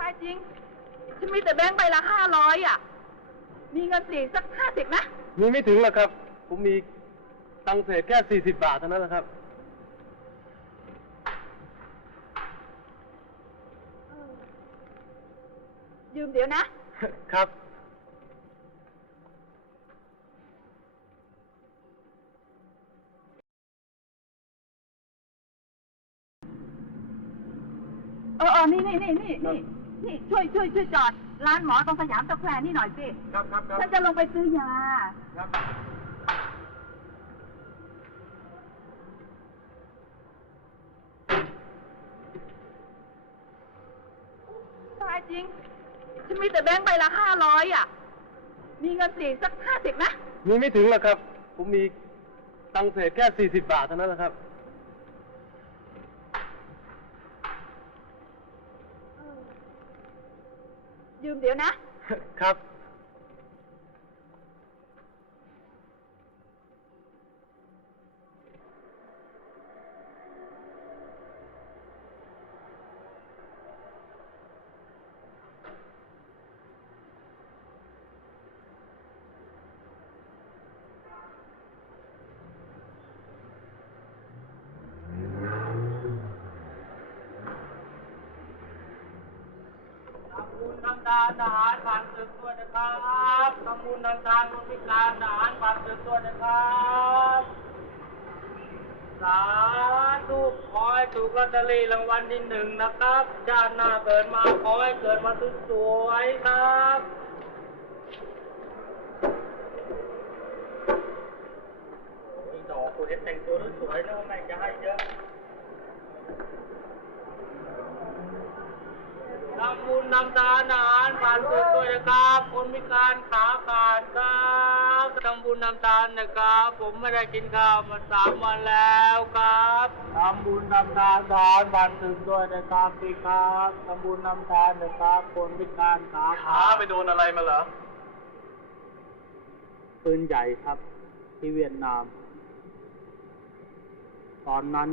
ตายจริง ฉันมีแต่แบงค์ใบละห้าร้อยอะ มีเงินสี่สักห้าสิบไหมมีไม่ถึงหรอกครับ ผมมีตังค์เศษแค่สี่สิบบาทเท่านั้นแหละครับ ยืมเดี๋ยวนะ ครับ เออเออนี่นี่นี่นี่นี่ นี่ช่วยช่วยช่วยจอด ร้านหมอตรงสยามสแควร์นี่หน่อยสิ ครับครับครับฉันจะลงไปซื้อยา ครับตายจริง ฉันมีแต่แบงค์ใบละห้าร้อยอะ มีเงินสี่สักห้าสิบไหมมีไม่ถึงหรอกครับ ผมมีตังค์เศษแค่สี่สิบบาทเท่านั้นแหละครับ ยืมเดี๋ยวนะ ครับ ทำบุญ ทานทหารผ่านศึกด้วยนะครับทำบุญทำทานคนพิการทหารผ่านศึกด้วยนะครับสาธุขอให้ถูกลอตเตอรี่รางวัลที่หนึ่งนะครับชาติหน้าเกิดมาขอให้เกิดมาสวยครับดอกคุณเห็นแต่งตัวสวยนะแม่จะให้เยอะำบุญทำทานอาหารผ่านศึกด้วยนะครับ คนพิการขาขาดครับทำบุญทำทานนะครับ ผมไม่ได้กินข้าวมาสามวันแล้วครับทำบุญทำทานทานผ่านศึกด้วยนะครับพี่ครับทำบุญทำทานนะครับ คนพิการขาขาขาดไปโดนอะไรมาเหรอปืนใหญ่ครับ ที่เวียดนาม ตอนนั้น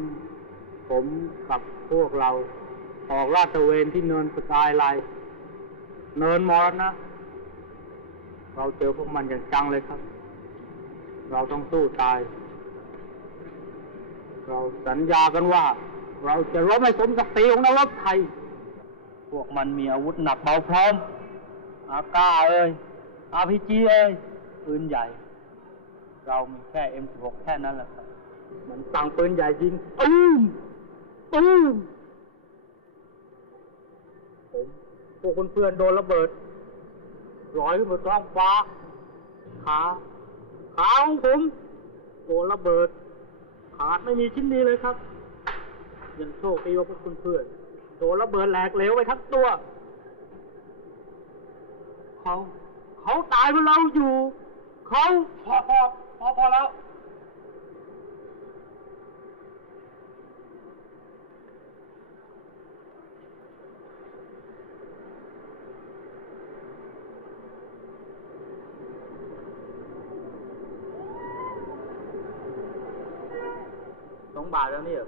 ผมกับพวกเรา ออกลาดตระเวนที่เนินสกายไลน์เนินมรณะเราเจอพวกมันอย่างจังเลยครับ เราต้องสู้ตาย เราสัญญากันว่า เราจะรบให้สมศักดิ์ศรีของนรบไทย พวกมันมีอาวุธหนักเบาพร้อม อาก้าเอ้ย อาพีจีเอ้ยปืนใหญ่ เรามีแค่ M16 แค่นั้นแหละครับ มันสั่งปืนใหญ่ยิงตูมตูมผม พวกเพื่อนๆโดนระเบิดลอยขึ้นบนท้องฟ้า ขาขาของผมโดนระเบิด ขาดไม่มีชิ้นดีเลยครับยังโชคดีว่าพวกเพื่อนๆโดนระเบิดแหลกเหลวไปทั้งตัว เขาเขาตายเพราะเราอยู่ เขาพอพอพอพอแล้ว บาทแล้วนี่เหรอ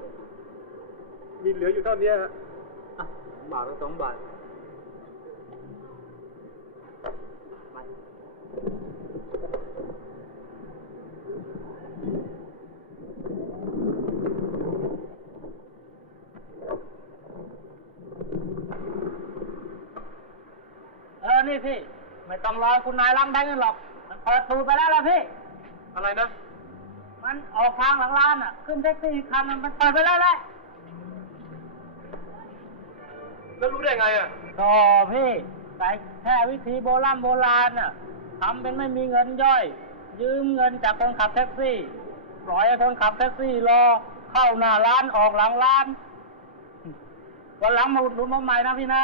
มีเหลืออยู่เท่านี้ฮะอะสองบาทแล้วสองบาทไปเออ นี่พี่ ไม่ต้องรอคุณนายล้างแบงค์กันหรอก มันเปิดตูไปแล้วล่ะพี่ อะไรนะ มันออกทางหลังร้านอะ ขึ้นแท็กซี่อีกคันมันเปิดไปแล้วแหละแล้วรู้ได้ไงอะต่อพี่แต่แค่วิธีโบราณโบราณน่ะทำเป็นไม่มีเงินย่อย ยืมเงินจากคนขับแท็กซี่ ปล่อยให้คนขับแท็กซี่รอ เข้าหน้าร้านออกหลังร้าน วันหลังมาอุดหนุนมาใหม่นะพี่นะ